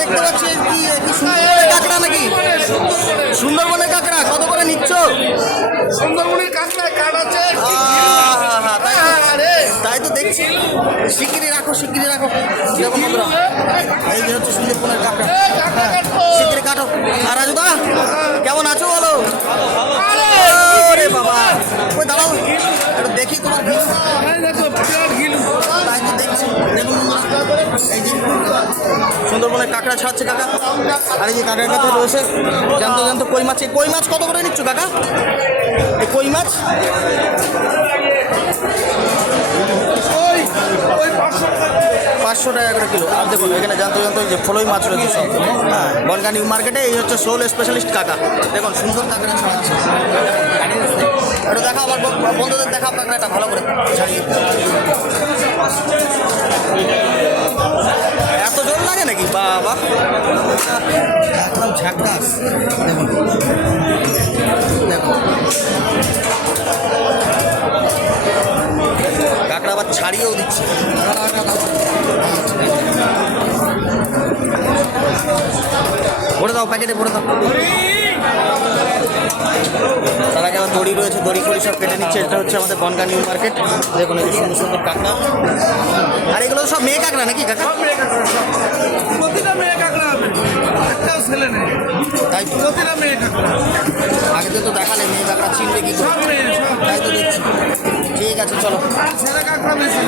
দেখতে পাচ্ছি কি কি সুন্দরবনের কাঁকড়া নাকি? সুন্দরবনের কাঁকড়া কত করে নিচ্ছ? সুন্দরবনের কাঁকড়া কাঠ আছে। তাই তো দেখছি। শিগগিরি রাখো, শিগগিরি রাখো। দেখো বন্ধুরা, এই যে হচ্ছে সুন্দরবনের কাঁকড়া। শিগগিরি কাটো। আর রাজুদা কেমন আছো বলো? আরে বাবা, ওই দাঁড়াও একটু দেখি তোমার ভিউ। তাই তো দেখছি। দেখুন এই যে সুন্দরবনের কাঁকড়া ছাড়ছে কাকা। আর এই যে কাকার কাছে রয়েছে জ্যান্ত জ্যান্ত কই মাছ। এই কই মাছ কত করে নিচ্ছ কাকা? এই কই মাছ 500 টাকা করে কিলো। আর দেখুন এখানে জানতে জানতে যে ফলই মাছ রয়েছে সব। হ্যাঁ, বনগাঁ নিউ মার্কেটে এই হচ্ছে সোল স্পেশালিস্ট কাকা। দেখুন সুন্দর কাঁকড়া ছাড়াচ্ছে। একটু দেখা আমার বন্ধুদের দেখা কাঁকড়াটা ভালো করে ছাড়িয়ে। এত জোর লাগে নাকি বাবা? একদম ঝাঁকড়াস। দেখুন দেখুন কাঁকড়া আবার ছাড়িয়েও দিচ্ছে। ভরে দাও, প্যাকেটে ভরে দাও। তার আগে আমার দড়ি রয়েছে, দড়ি ফড়ি সব কেটে নিচ্ছে। এটা হচ্ছে আমাদের বনগাঁ নিউ মার্কেট। দেখুন এই সুন্দর সুন্দর কাঁকড়া। আর এগুলো সব মেয়ে কাঁকড়া নাকি কাকা? প্রতিটা মেয়ে কাঁকড়া হবে, একটাও ছেলে নেই। তাই তো, প্রতিটা মেয়ে কাঁকড়া। আগে তো দেখালে মেয়ে কাঁকড়া চিনবে কি করে? সব মেয়ে, সব। তাই তো দেখছি। ঠিক আছে চলো। ছেলে কাঁকড়া বেশি।